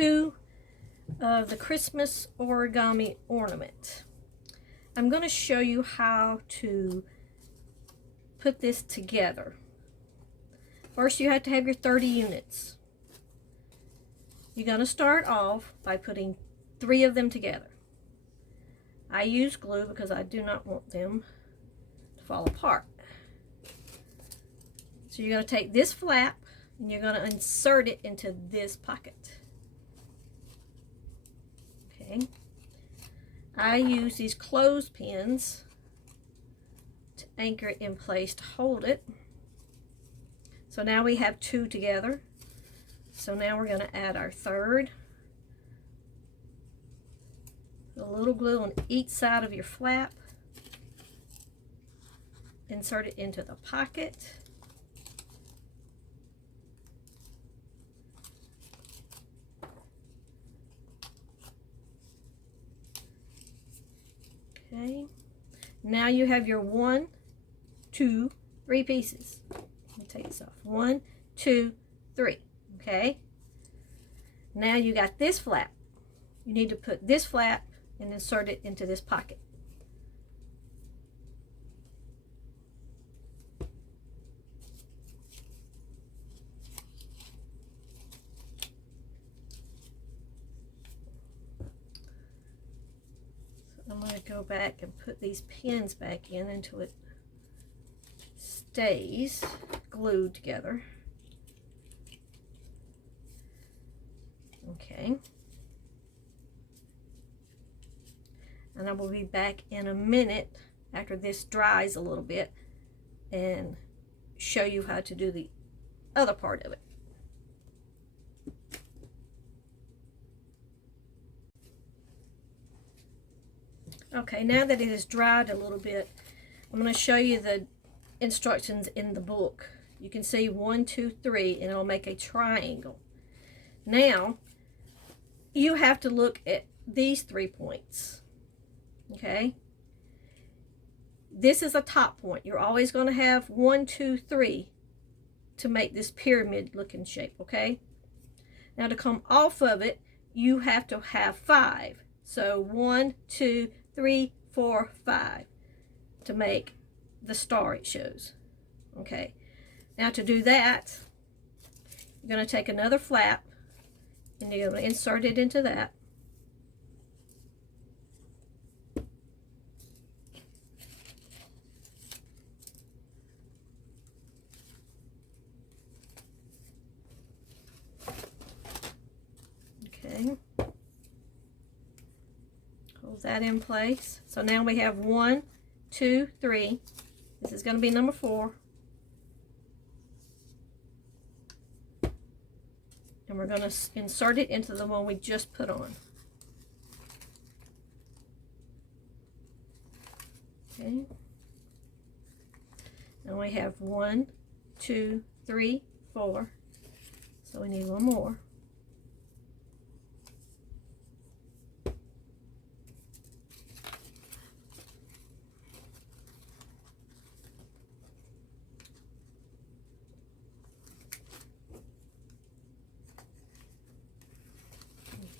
2 of the Christmas origami ornament. I'm going to show you how to put this together. First, you have to have your 30 units. You're going to start off by putting 3 of them together. I use glue because I do not want them to fall apart. So you're going to take this flap and you're going to insert it into this pocket. Okay. I use these clothespins to anchor it in place to hold it. So now we have 2 together. So now we're going to add our third. Put a little glue on each side of your flap. Insert it into the pocket. Okay, now you have your 1, 2, 3 pieces. Let me take this off. 1, 2, 3. Okay, now you got this flap. You need to put this flap and insert it into this pocket. I'm going to go back and put these pins back in until it stays glued together. Okay. And I will be back in a minute after this dries a little bit and show you how to do the other part of it. Okay, now that it has dried a little bit, I'm going to show you the instructions in the book. You can see 1, 2, 3, and it'll make a triangle. Now, you have to look at these 3 points. Okay? This is a top point. You're always going to have 1, 2, 3 to make this pyramid looking shape, okay? Now, to come off of it, you have to have 5. So 1, 2, 3, 4, 5 to make the star it shows. Okay, now to do that, you're going to take another flap and you're going to insert it into that. Okay. Hold that in place. So now we have 1, 2, 3. This is going to be number 4. And we're going to insert it into the one we just put on. Okay. Now we have 1, 2, 3, 4. So we need one more.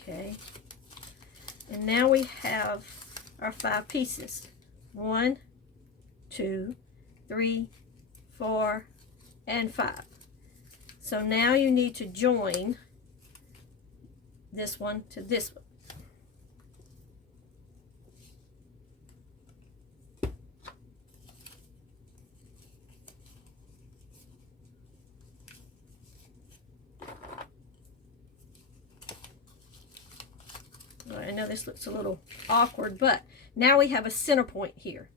Okay, and now we have our 5 pieces. 1, 2, 3, 4, and 5. So now you need to join this one to this one. I know this looks a little awkward, but now we have a center point here.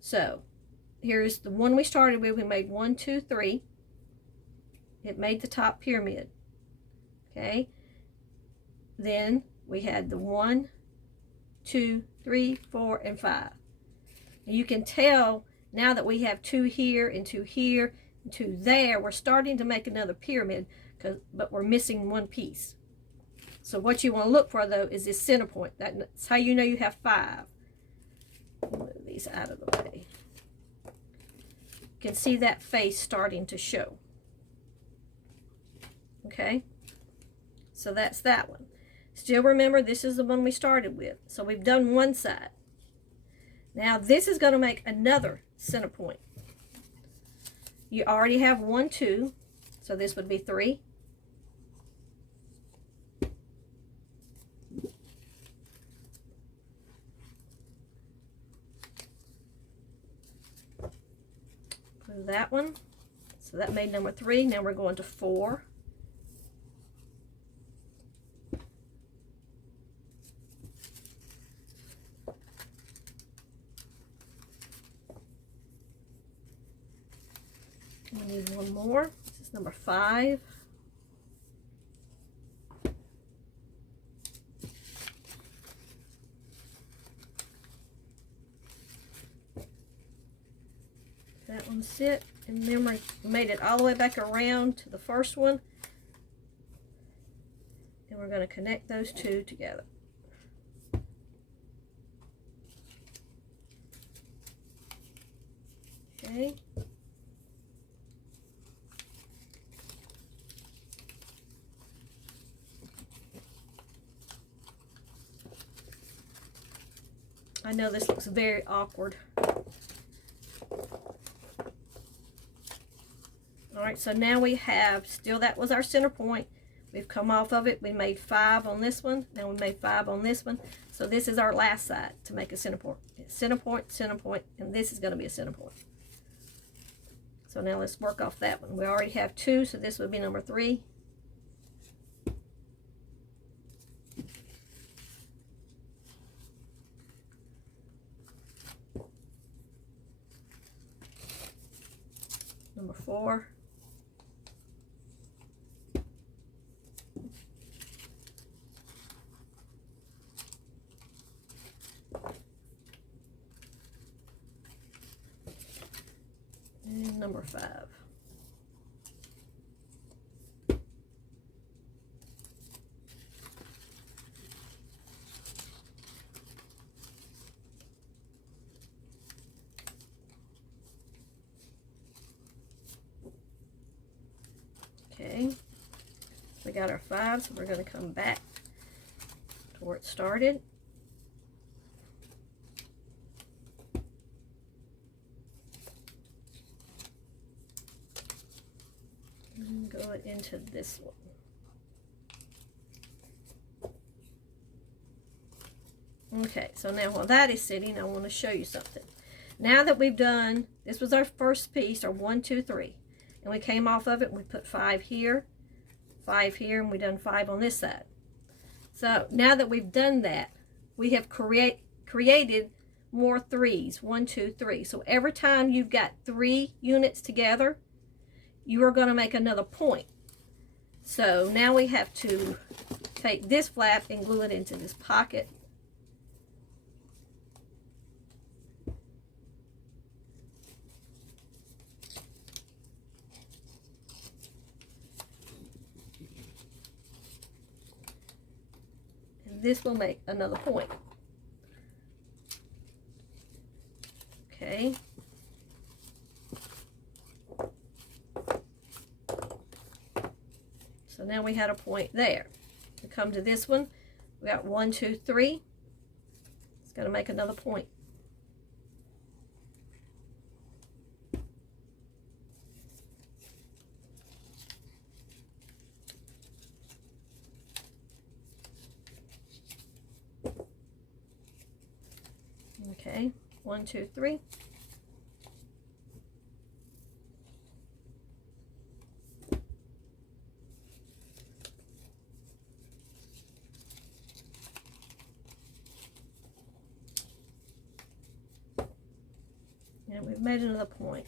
So here's the one we started with. We made 1, 2, 3. It made the top pyramid. Okay. Then we had the 1, 2, 3, 4, and 5. And you can tell now that we have 2 here and 2 here and 2 there, we're starting to make another pyramid, but we're missing one piece. So what you want to look for, though, is this center point. That's how you know you have 5. Move these out of the way. You can see that face starting to show. Okay? So that's that one. Still remember, this is the one we started with. So we've done one side. Now this is going to make another center point. You already have 1, 2, so this would be 3. Put that one. So that made number 3. Now we're going to 4. We need one more. This is number 5. That one sit, and then we made it all the way back around to the first one, and we're going to connect those two together. Okay. I know this looks very awkward. Alright, so now we have, still that was our center point. We've come off of it. We made 5 on this one. Then we made 5 on this one. So this is our last side to make a center point. Center point, and this is going to be a center point. So now let's work off that one. We already have 2, so this would be number 3. Number 4. And number 5. Okay, we got our 5, so we're going to come back to where it started. And go into this one. Okay, so now while that is sitting, I want to show you something. Now that we've done, this was our first piece, our 1, 2, 3. And we came off of it, we put 5 here, 5 here, and we done 5 on this side. So now that we've done that, we have created more 3s, 1, 2, 3. So every time you've got 3 units together, you are going to make another point. So now we have to take this flap and glue it into this pocket. This will make another point. Okay. So now we had a point there. We come to this one. We got 1, 2, 3. It's going to make another point. Okay, 1, 2, 3. And we've made another point.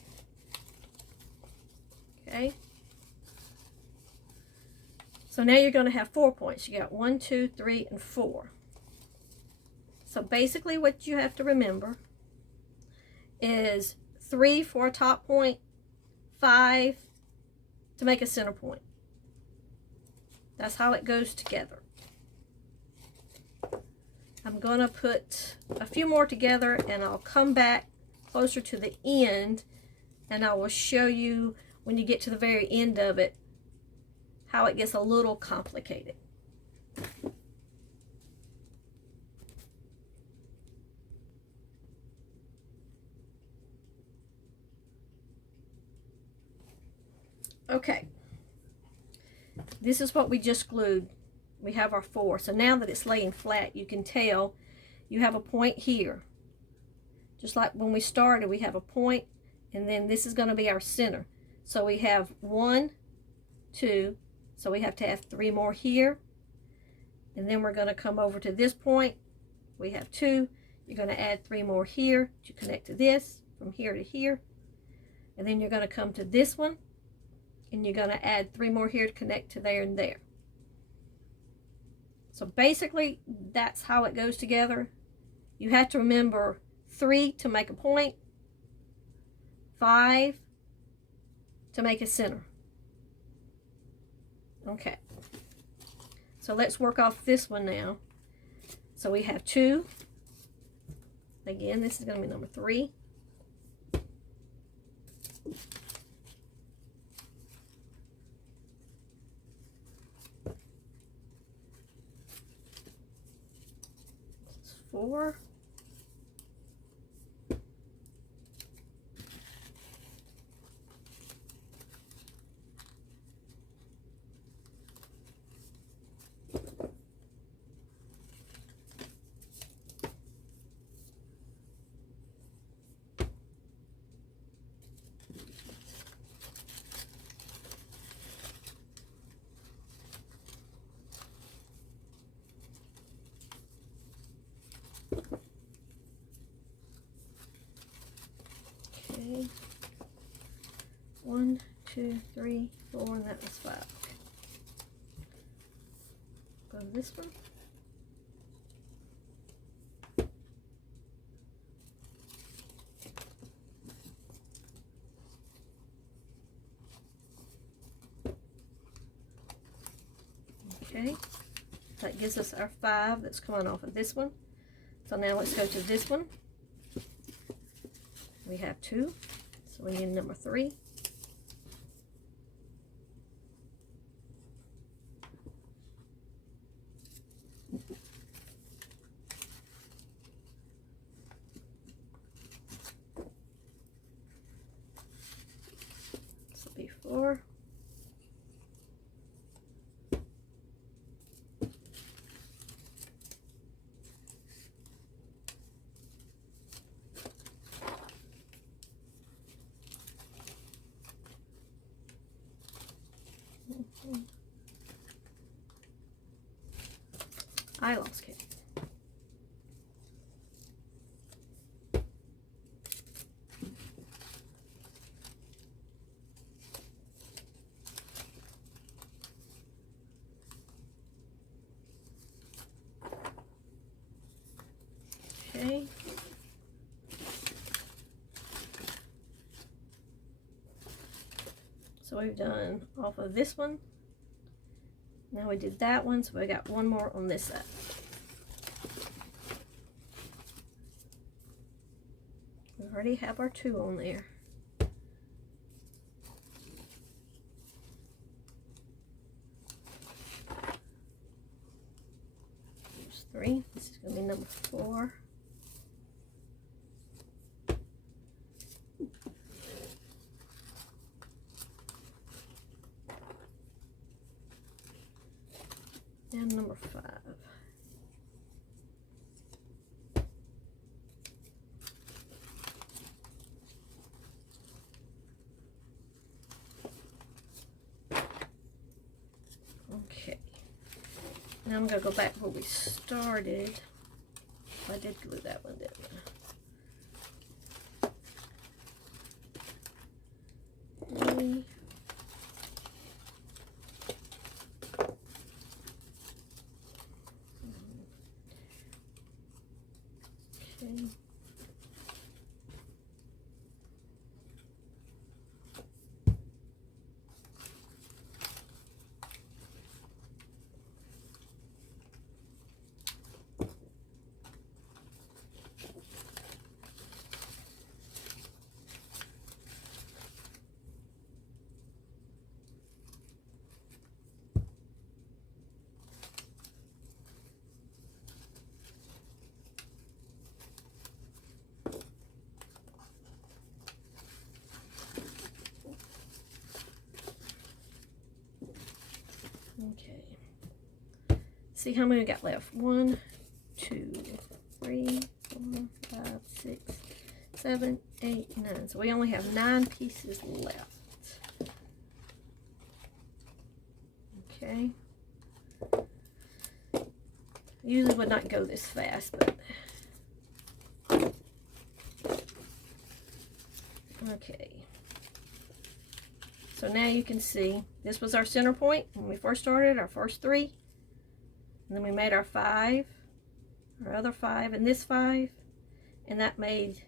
Okay. So now you're going to have 4 points. You got 1, 2, 3, and 4. So basically what you have to remember is 3 for a top point, 5 to make a center point. That's how it goes together. I'm going to put a few more together and I'll come back closer to the end and I will show you when you get to the very end of it how it gets a little complicated. Okay, this is what we just glued. We have our 4. So now that it's laying flat, you can tell you have a point here. Just like when we started, we have a point, and then this is going to be our center. So we have 1, 2, so we have to have 3 more here. And then we're going to come over to this point. We have 2. You're going to add 3 more here to connect to this, from here to here. And then you're going to come to this one, and you're going to add 3 more here to connect to there and there. So basically, that's how it goes together. You have to remember 3 to make a point, 5 to make a center. Okay. So let's work off this one now. So we have 2. Again, this is going to be number 3. This is 4. Okay. 1, 2, 3, 4, and that was 5. Okay. Go to this one. Okay, that gives us our 5 that's coming off of this one. So now let's go to this one. We have 2, so we need number 3. This will be 4. I lost count. Okay. So we've done off of this one. Now we did that one, so we got one more on this side. We already have our 2 on there. There's 3. This is going to be number 4. And number 5. Okay. Now I'm going to go back where we started. I did glue that one, didn't I? 3. Okay. Okay. See how many we got left? 1, 2, 3, 4, 5, 6, 7, 8, 9. So we only have 9 pieces left. Okay. Usually would not go this fast, but okay. So now you can see this was our center point when we first started, our first 3. And then we made our 5, our other 5, and this 5, and that made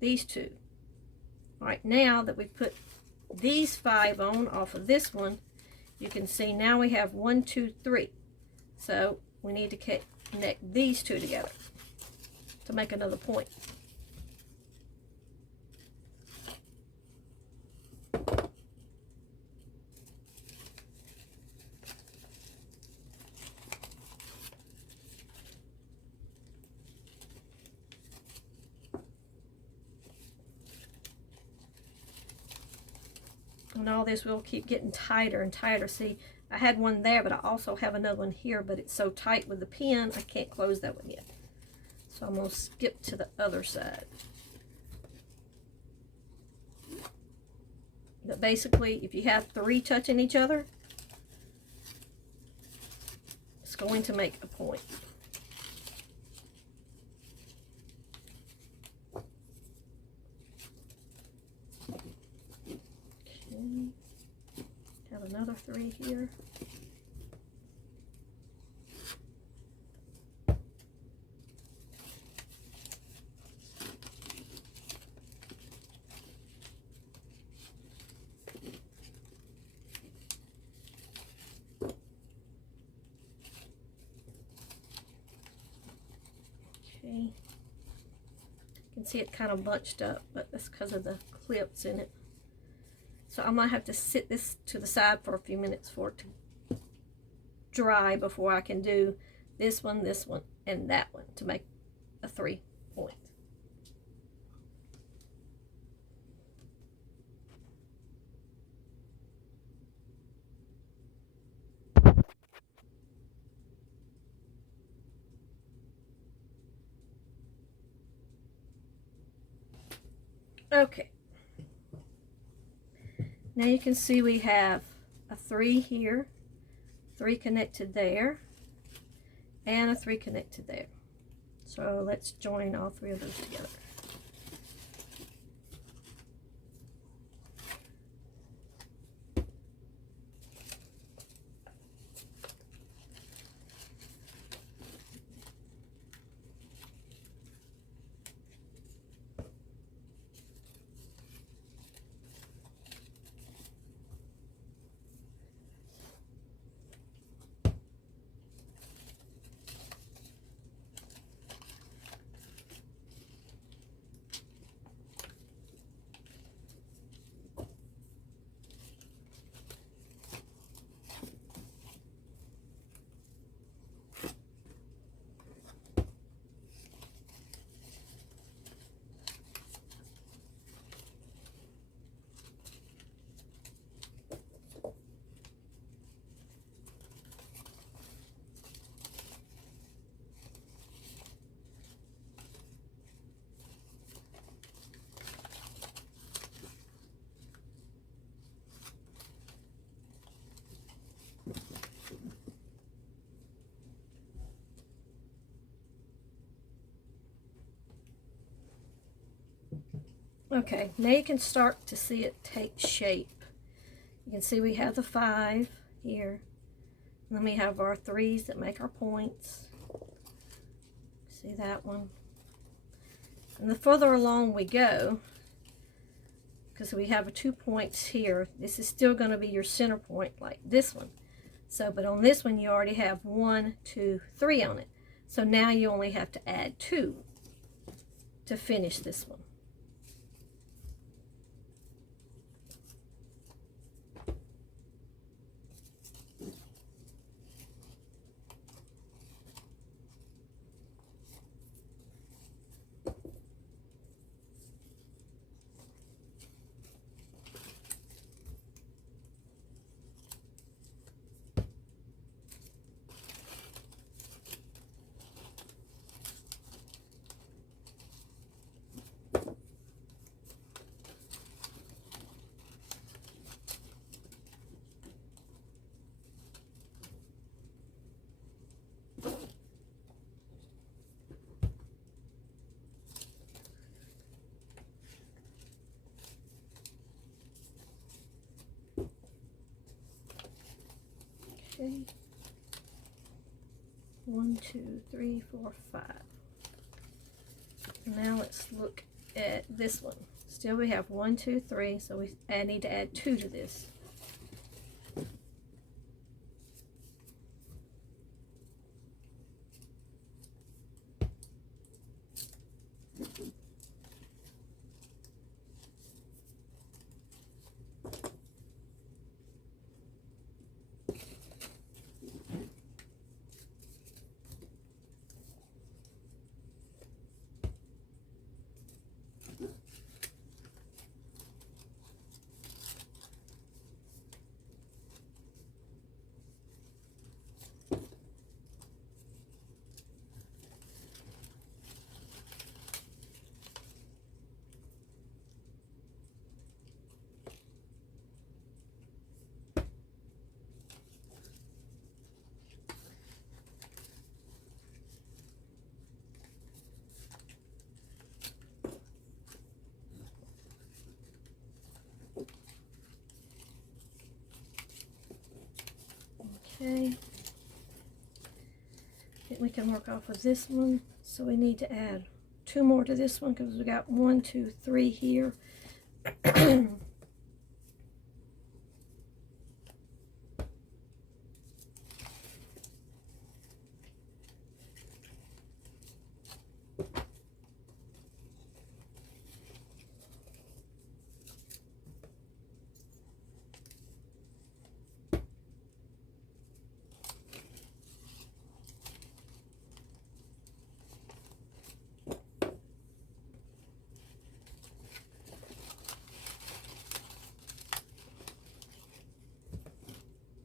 these 2. All right, now that we put these 5 on off of this one, you can see now we have 1, 2, 3. So we need to connect these 2 together to make another point. And all this will keep getting tighter and tighter. See, I had one there, but I also have another one here, but it's so tight with the pin, I can't close that one yet. So I'm going to skip to the other side. But basically, if you have 3 touching each other, it's going to make a point. Have another 3 here. Okay. You can see it kind of bunched up, but that's because of the clips in it. So I might have to sit this to the side for a few minutes for it to dry before I can do this one, and that one to make a 3 point. Okay. Now you can see we have a 3 here, 3 connected there, and a 3 connected there. So let's join all 3 of those together. Okay, now you can start to see it take shape. You can see we have the 5 here. And then we have our 3s that make our points. See that one? And the further along we go, because we have 2 points here, this is still going to be your center point like this one. So, but on this one you already have 1, 2, 3 on it. So now you only have to add 2 to finish this one. Okay. 1, 2, 3, 4, 5. Now let's look at this one. Still we have 1, 2, 3, so we need to add 2 to this. Okay, I think we can work off of this one. So we need to add 2 more to this one because we got 1, 2, 3 here.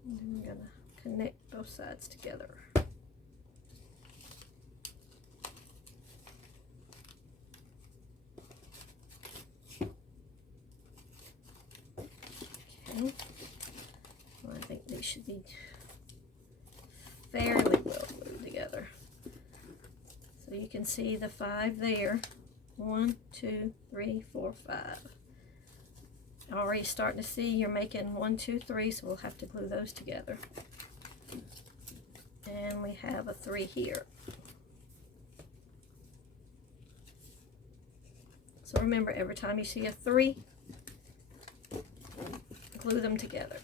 And then we're gonna connect both sides together. Okay. Well, I think they should be fairly well glued together. So you can see the 5 there. 1, 2, 3, 4, 5. Already starting to see you're making 1, 2, 3, so we'll have to glue those together. And we have a 3 here. So remember, every time you see a 3, glue them together.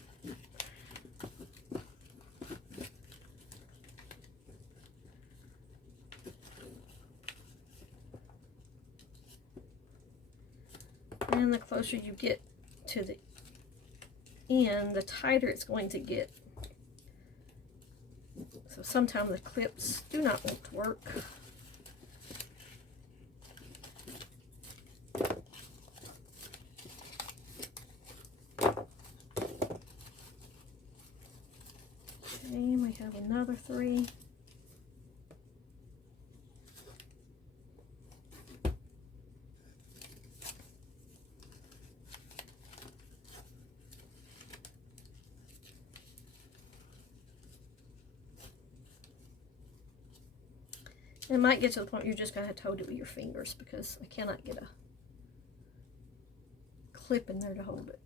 And the closer you get to the end, the tighter it's going to get. So sometimes the clips do not want to work. Okay, we have another 3. It might get to the point you're just going to have to hold it with your fingers because I cannot get a clip in there to hold it.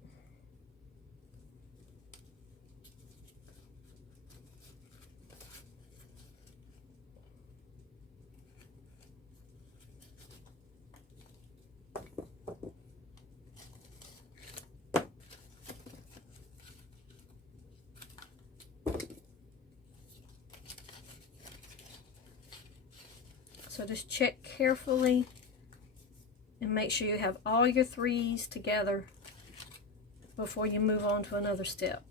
So just check carefully and make sure you have all your 3s together before you move on to another step.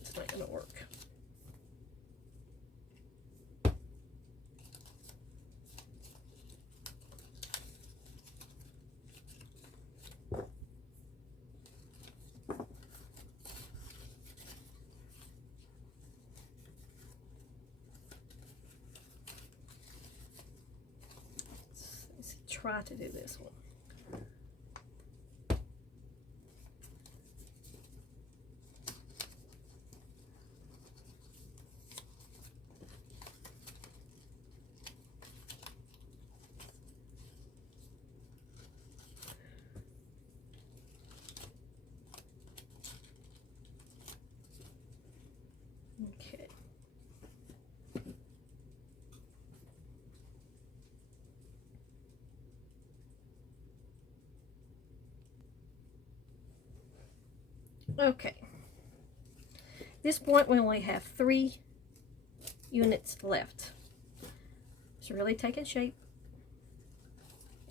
It's not going to work. Let's try to do this one. Okay. Okay. This point we only have 3 units left. It's really taking shape.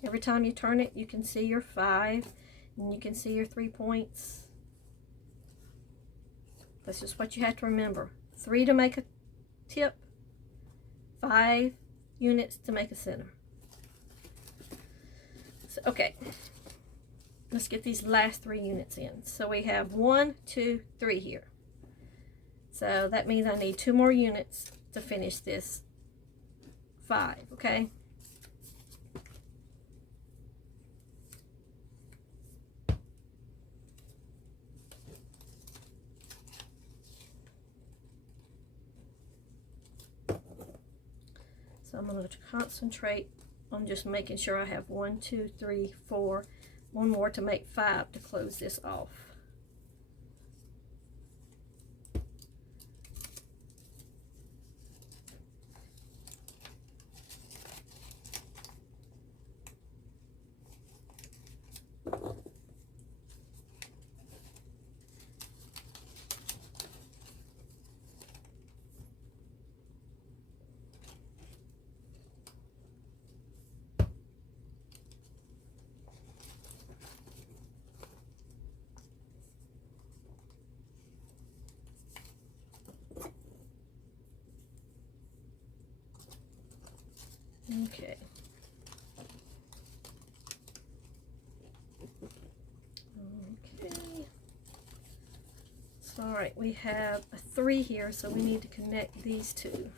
Every time you turn it, you can see your 5 and you can see your 3 points. That's just what you have to remember. 3 to make a tip, 5 units to make a center. So, okay, let's get these last 3 units in. So we have 1, 2, 3 here. So that means I need 2 more units to finish this 5, okay? So I'm going to concentrate on just making sure I have 1, 2, 3, 4, 1 more to make 5 to close this off. Okay. Okay. So, all right, we have a 3 here, so we need to connect these 2.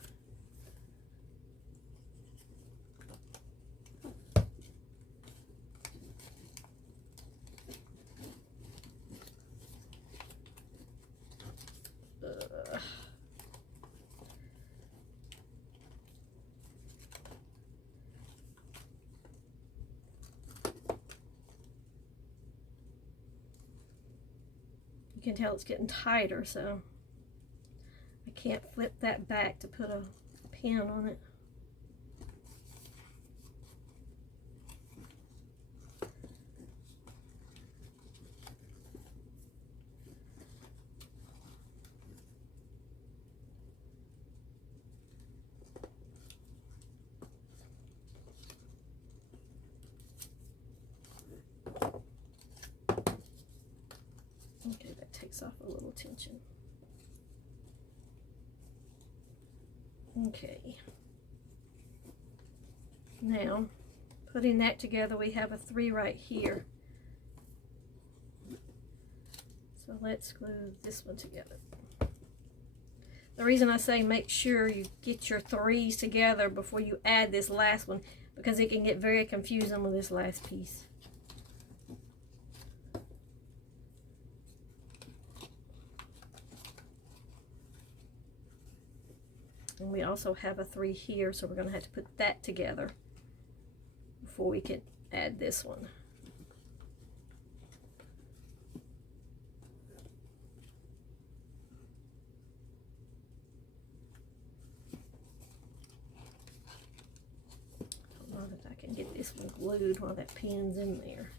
You can tell it's getting tighter, so I can't flip that back to put a pin on it. Okay, that takes off a little tension. Okay. Now, putting that together, we have a 3 right here. So let's glue this one together. The reason I say make sure you get your 3s together before you add this last one, because it can get very confusing with this last piece. And we also have a 3 here, so we're going to have to put that together before we can add this one. I don't know if I can get this one glued while that pin's in there.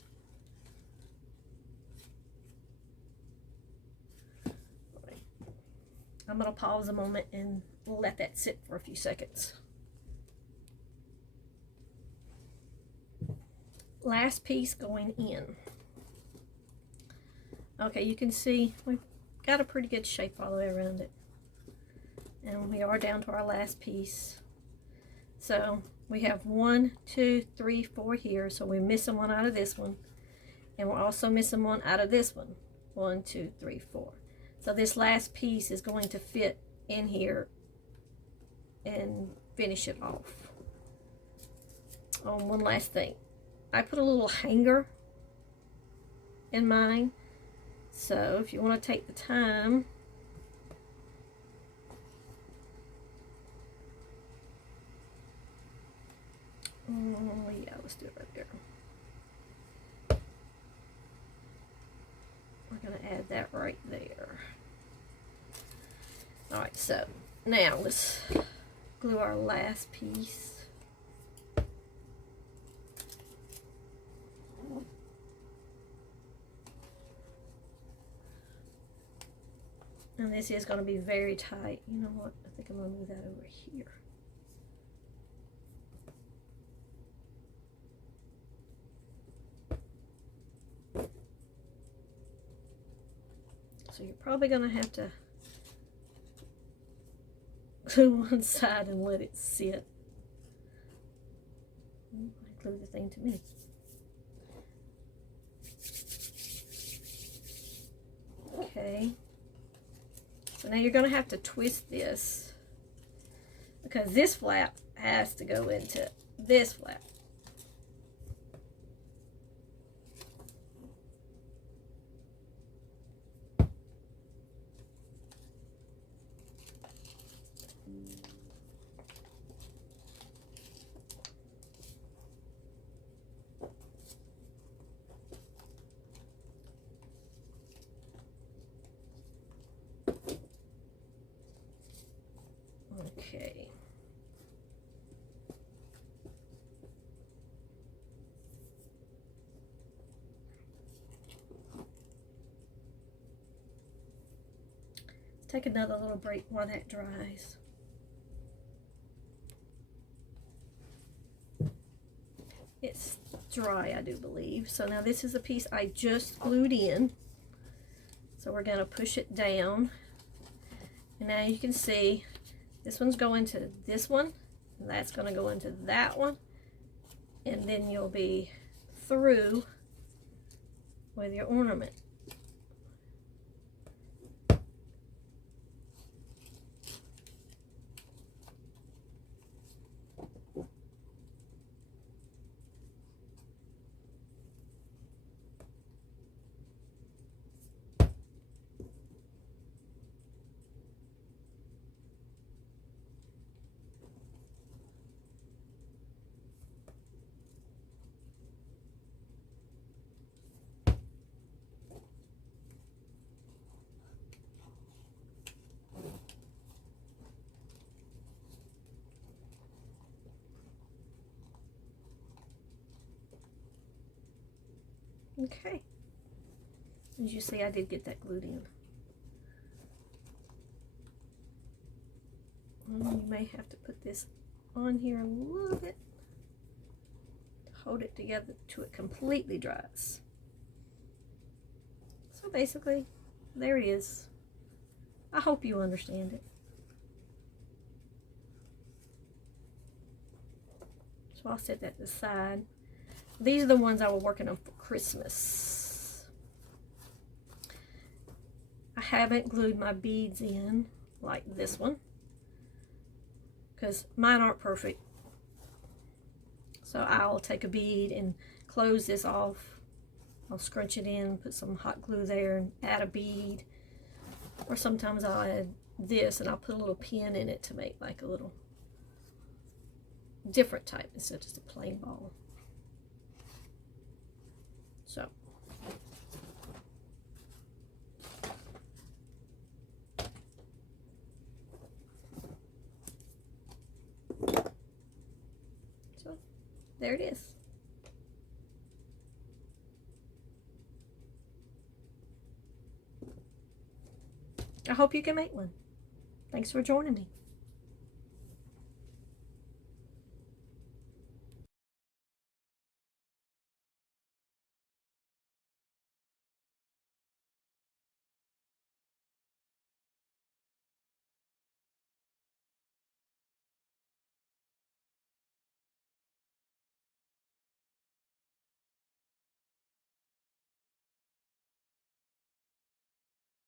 All right. I'm going to pause a moment and let that sit for a few seconds. Last piece going in. Okay, you can see we've got a pretty good shape all the way around it. And we are down to our last piece. So we have 1, 2, 3, 4 here. So we're missing one out of this one. And we're also missing one out of this one. 1, 2, 3, 4. So this last piece is going to fit in here and finish it off. Oh, one last thing. I put a little hanger in mine. So if you want to take the time, oh yeah, let's do it right there. We're going to add that right there. Alright, so now let's glue our last piece. And this is going to be very tight. You know what? I think I'm going to move that over here. So you're probably going to have to glue one side and let it sit. I glue the thing to me. Okay. So now you're going to have to twist this because this flap has to go into this flap. Okay. Let's take another little break while that dries. It's dry, I do believe. So now this is a piece I just glued in. So we're going to push it down. And now you can see this one's going to this one, and that's going to go into that one, and then you'll be through with your ornament. Okay. As you see, I did get that glued in. You may have to put this on here a little bit to hold it together till it completely dries. So basically, there it is. I hope you understand it. So I'll set that to the side. These are the ones I was working on for Christmas. I haven't glued my beads in like this one because mine aren't perfect. So I'll take a bead and close this off. I'll scrunch it in, put some hot glue there and add a bead. Or sometimes I'll add this and I'll put a little pin in it to make like a little different type instead of just a plain ball. So there it is. I hope you can make one. Thanks for joining me.